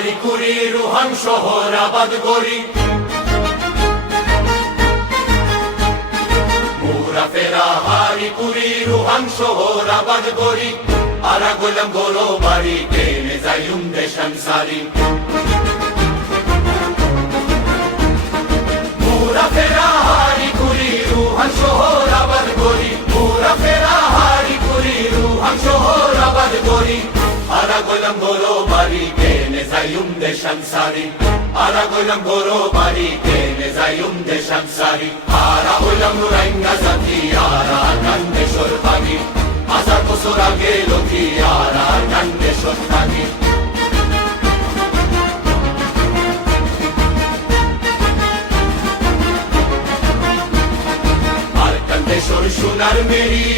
হারি কুড়ি রুহান শহর আবাদ করি মুরা ফেরা হারি কুড়ি রুহান শহর আবাদ করি আরা গোলাম গোরো বাড়ি কেনে যাইম দেশান সারি মুরা ফেরা হারি কুড়ি রুহান শহর আবাদ করি মুরা ফেরা হারি কুড়ি রুহান শহর আবাদ করি আরা গোলাম গোরো বাড়ি কেনে যাইম দেশান সারি আরা গোলাম গোরো বাড়ি কেনে যাইম দেশান সারি আরা গোলাম রাঙ্গা জাতি আরা গান্দেশ্বর বাগি হাজার বছর আগে লক্ষ্মী আরা গান্দেশ্বর থাকি আর গান্দেশ্বর সোনার মেরি